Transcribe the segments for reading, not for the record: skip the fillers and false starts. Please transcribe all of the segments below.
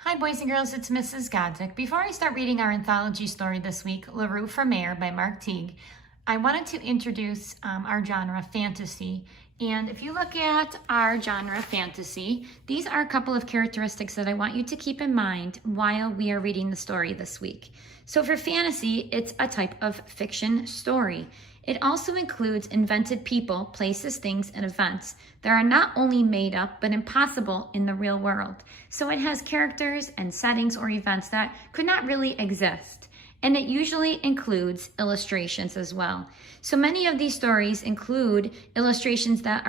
Hi boys and girls, it's Mrs. Godzik. Before I start reading our anthology story this week, LaRue for Mayor by Mark Teague, I wanted to introduce our genre, fantasy. And if you look at our genre, fantasy, these are a couple of characteristics that I want you to keep in mind while we are reading the story this week. So for fantasy, it's a type of fiction story. It also includes invented people, places, things, and events that are not only made up, but impossible in the real world. So it has characters and settings or events that could not really exist. And it usually includes illustrations as well. So many of these stories include illustrations that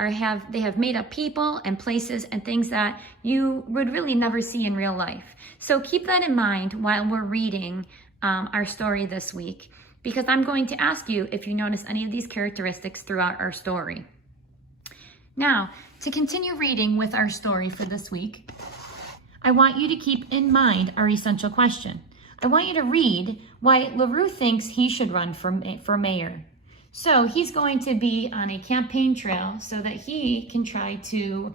they have made up people and places and things that you would really never see in real life. So keep that in mind while we're reading our story this week, because I'm going to ask you if you notice any of these characteristics throughout our story. Now, to continue reading with our story for this week, I want you to keep in mind our essential question. I want you to read why LaRue thinks he should run for mayor. So he's going to be on a campaign trail so that he can try to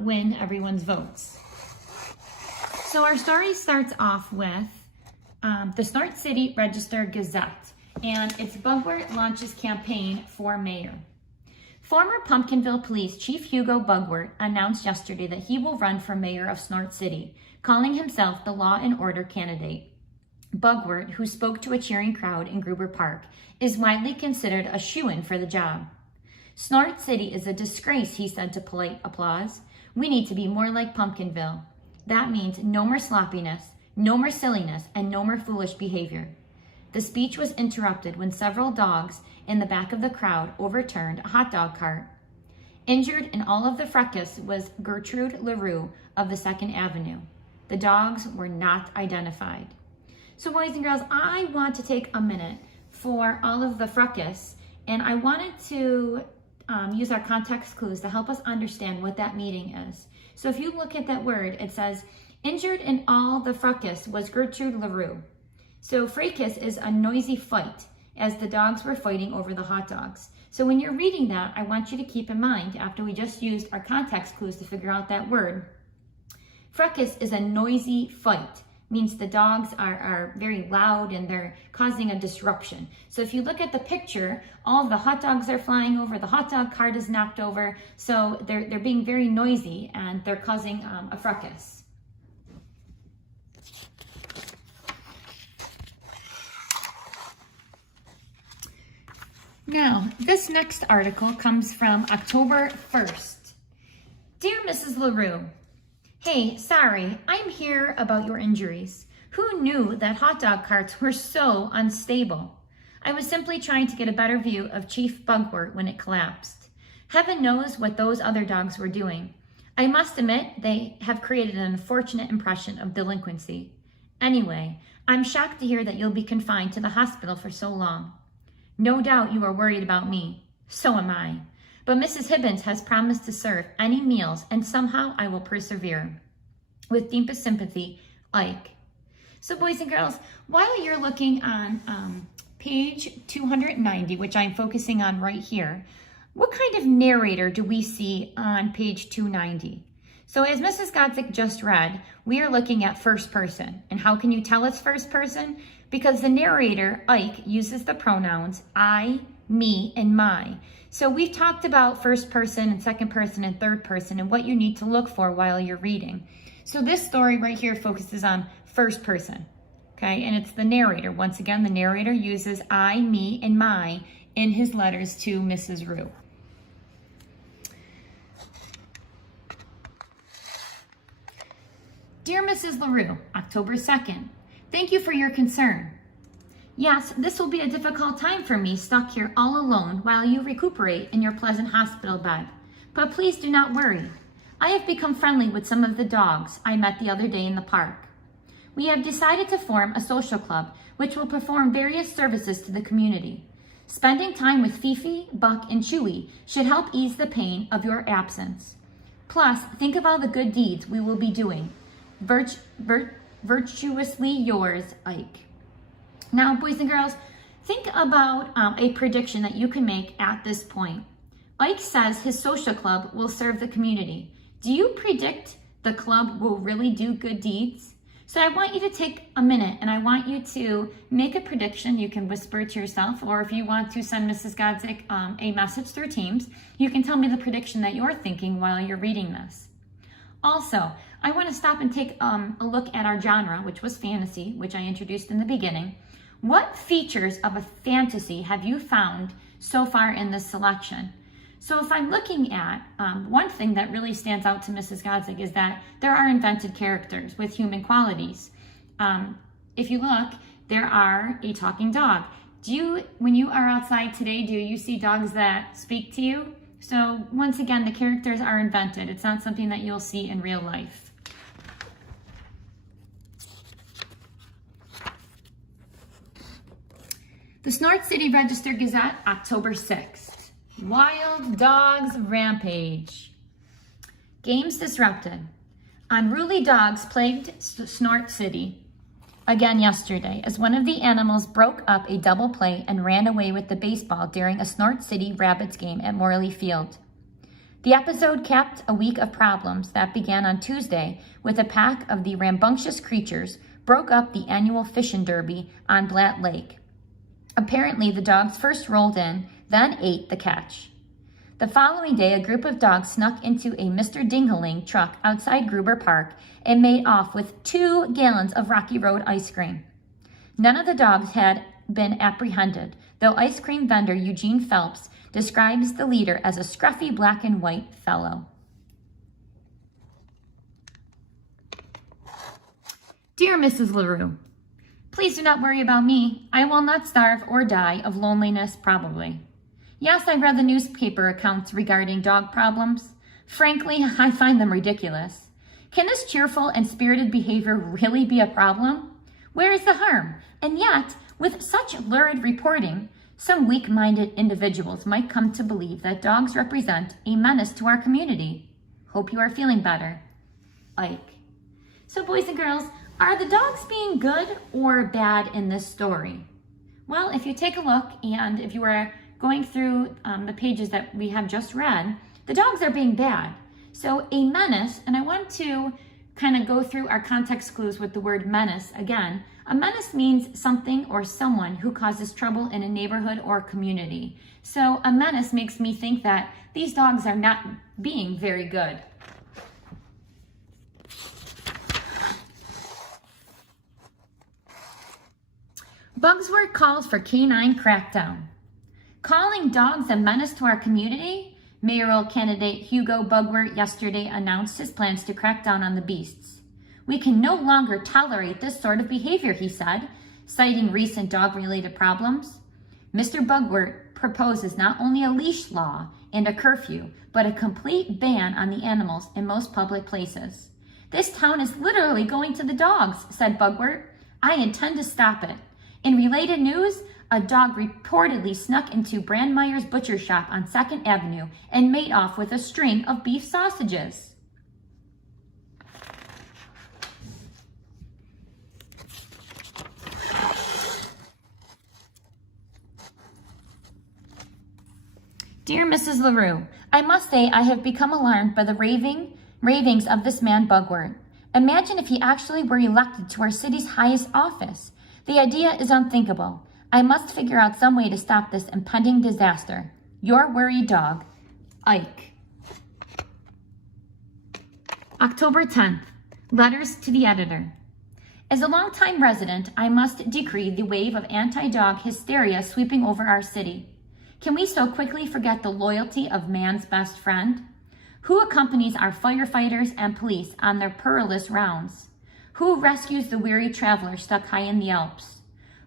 win everyone's votes. So our story starts off with the Snort City Register Gazette, and it's Bugwort launches campaign for mayor. Former Pumpkinville Police Chief Hugo Bugwort announced yesterday that he will run for mayor of Snort City, calling himself the law and order candidate. Bugwort, who spoke to a cheering crowd in Gruber Park, is widely considered a shoo-in for the job. Snort City is a disgrace, he said to polite applause. We need to be more like Pumpkinville. That means no more sloppiness, no more silliness, and no more foolish behavior. The speech was interrupted when several dogs in the back of the crowd overturned a hot dog cart. Injured in all of the fracas was Gertrude LaRue of the 2nd Avenue. The dogs were not identified. So boys and girls, I want to take a minute for all of the fracas, and I wanted to use our context clues to help us understand what that meaning is. So if you look at that word, it says, injured in all the fracas was Gertrude LaRue. So fracas is a noisy fight, as the dogs were fighting over the hot dogs. So when you're reading that, I want you to keep in mind, after we just used our context clues to figure out that word, fracas is a noisy fight. Means the dogs are very loud and they're causing a disruption. So if you look at the picture, all of the hot dogs are flying over, the hot dog cart is knocked over, so they're being very noisy and they're causing a fracas. Now, this next article comes from October 1st. Dear Mrs. LaRue, hey, sorry, I'm here about your injuries. Who knew that hot dog carts were so unstable? I was simply trying to get a better view of Chief Bugwort when it collapsed. Heaven knows what those other dogs were doing. I must admit they have created an unfortunate impression of delinquency. Anyway, I'm shocked to hear that you'll be confined to the hospital for so long. No doubt you are worried about me. So am I. But Mrs. Hibbins has promised to serve any meals, and somehow I will persevere. With deepest sympathy, Ike. So boys and girls, while you're looking on page 290, which I'm focusing on right here, what kind of narrator do we see on page 290? So as Mrs. Godzik just read, we are looking at first person. And how can you tell it's first person? Because the narrator, Ike, uses the pronouns I, me, and my. So we've talked about first person and second person and third person and what you need to look for while you're reading. So this story right here focuses on first person, okay? And it's the narrator. Once again, the narrator uses I, me, and my in his letters to Mrs. Rue. Dear Mrs. LaRue, October 2nd, thank you for your concern. Yes, this will be a difficult time for me stuck here all alone while you recuperate in your pleasant hospital bed. But please do not worry. I have become friendly with some of the dogs I met the other day in the park. We have decided to form a social club which will perform various services to the community. Spending time with Fifi, Buck, and Chewy should help ease the pain of your absence. Plus, think of all the good deeds we will be doing. Virtuously yours, Ike. Now, boys and girls, think about a prediction that you can make at this point. Ike says his social club will serve the community. Do you predict the club will really do good deeds? So I want you to take a minute and I want you to make a prediction. You can whisper to yourself, or if you want to send Mrs. Godzik a message through Teams, you can tell me the prediction that you're thinking while you're reading this. Also, I want to stop and take a look at our genre, which was fantasy, which I introduced in the beginning. What features of a fantasy have you found so far in this selection? So if I'm looking at one thing that really stands out to Mrs. Godzik is that there are invented characters with human qualities. If you look, there are a talking dog. When you are outside today, do you see dogs that speak to you? So once again, the characters are invented. It's not something that you'll see in real life. The Snort City Register Gazette, October 6th. Wild dogs rampage. Games disrupted. Unruly dogs plagued Snort City again yesterday as one of the animals broke up a double play and ran away with the baseball during a Snort City Rabbits game at Morley Field. The episode capped a week of problems that began on Tuesday with a pack of the rambunctious creatures broke up the annual fishing derby on Blatt Lake. Apparently, the dogs first rolled in, then ate the catch. The following day, a group of dogs snuck into a Mr. Dingaling truck outside Gruber Park and made off with 2 gallons of Rocky Road ice cream. None of the dogs had been apprehended, though ice cream vendor Eugene Phelps describes the leader as a scruffy black and white fellow. Dear Mrs. LaRue, please do not worry about me. I will not starve or die of loneliness, probably. Yes, I read the newspaper accounts regarding dog problems. Frankly, I find them ridiculous. Can this cheerful and spirited behavior really be a problem? Where is the harm? And yet, with such lurid reporting, some weak-minded individuals might come to believe that dogs represent a menace to our community. Hope you are feeling better. Ike. So boys and girls, are the dogs being good or bad in this story? Well, if you take a look and if you are going through the pages that we have just read, the dogs are being bad. So a menace, and I want to kind of go through our context clues with the word menace again. A menace means something or someone who causes trouble in a neighborhood or community. So a menace makes me think that these dogs are not being very good. Bugsworth calls for canine crackdown. Calling dogs a menace to our community, mayoral candidate Hugo Bugwert yesterday announced his plans to crack down on the beasts. We can no longer tolerate this sort of behavior, he said, citing recent dog-related problems. Mr. Bugwert proposes not only a leash law and a curfew, but a complete ban on the animals in most public places. This town is literally going to the dogs, said Bugwert. I intend to stop it. In related news, a dog reportedly snuck into Brandmeier's butcher shop on 2nd Avenue and made off with a string of beef sausages. Dear Mrs. LaRue, I must say I have become alarmed by the ravings of this man Bugwert. Imagine if he actually were elected to our city's highest office. The idea is unthinkable. I must figure out some way to stop this impending disaster. Your worried dog, Ike. October 10th. Letters to the editor. As a longtime resident, I must decree the wave of anti-dog hysteria sweeping over our city. Can we so quickly forget the loyalty of man's best friend? Who accompanies our firefighters and police on their perilous rounds? Who rescues the weary traveler stuck high in the Alps?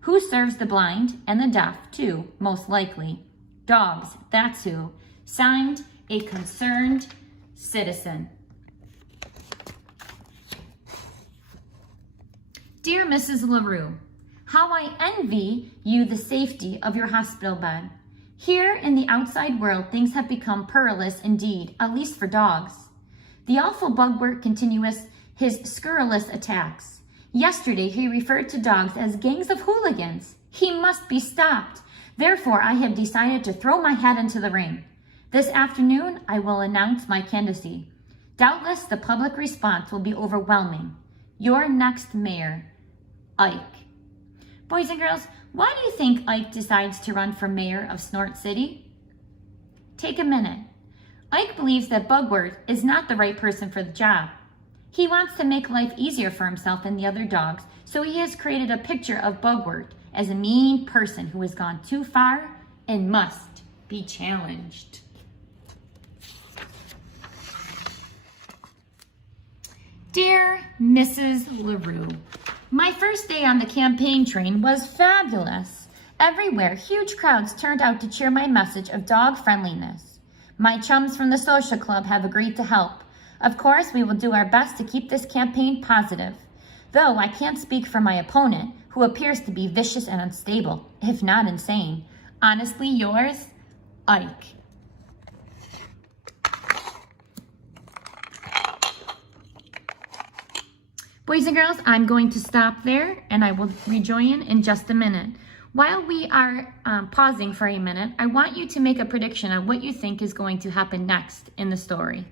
Who serves the blind and the deaf, too, most likely? Dogs, that's who. Signed, a concerned citizen. Dear Mrs. LaRue, how I envy you the safety of your hospital bed. Here in the outside world, things have become perilous indeed, at least for dogs. The awful Bugwert continues his scurrilous attacks. Yesterday, he referred to dogs as gangs of hooligans. He must be stopped. Therefore, I have decided to throw my hat into the ring. This afternoon, I will announce my candidacy. Doubtless, the public response will be overwhelming. Your next mayor, Ike. Boys and girls, why do you think Ike decides to run for mayor of Snort City? Take a minute. Ike believes that Bugwort is not the right person for the job. He wants to make life easier for himself and the other dogs, so he has created a picture of Bugwort as a mean person who has gone too far and must be challenged. Dear Mrs. LaRue, my first day on the campaign train was fabulous. Everywhere, huge crowds turned out to cheer my message of dog friendliness. My chums from the social club have agreed to help. Of course, we will do our best to keep this campaign positive. Though I can't speak for my opponent, who appears to be vicious and unstable, if not insane. Honestly yours, Ike. Boys and girls, I'm going to stop there and I will rejoin in just a minute. While we are pausing for a minute, I want you to make a prediction on what you think is going to happen next in the story.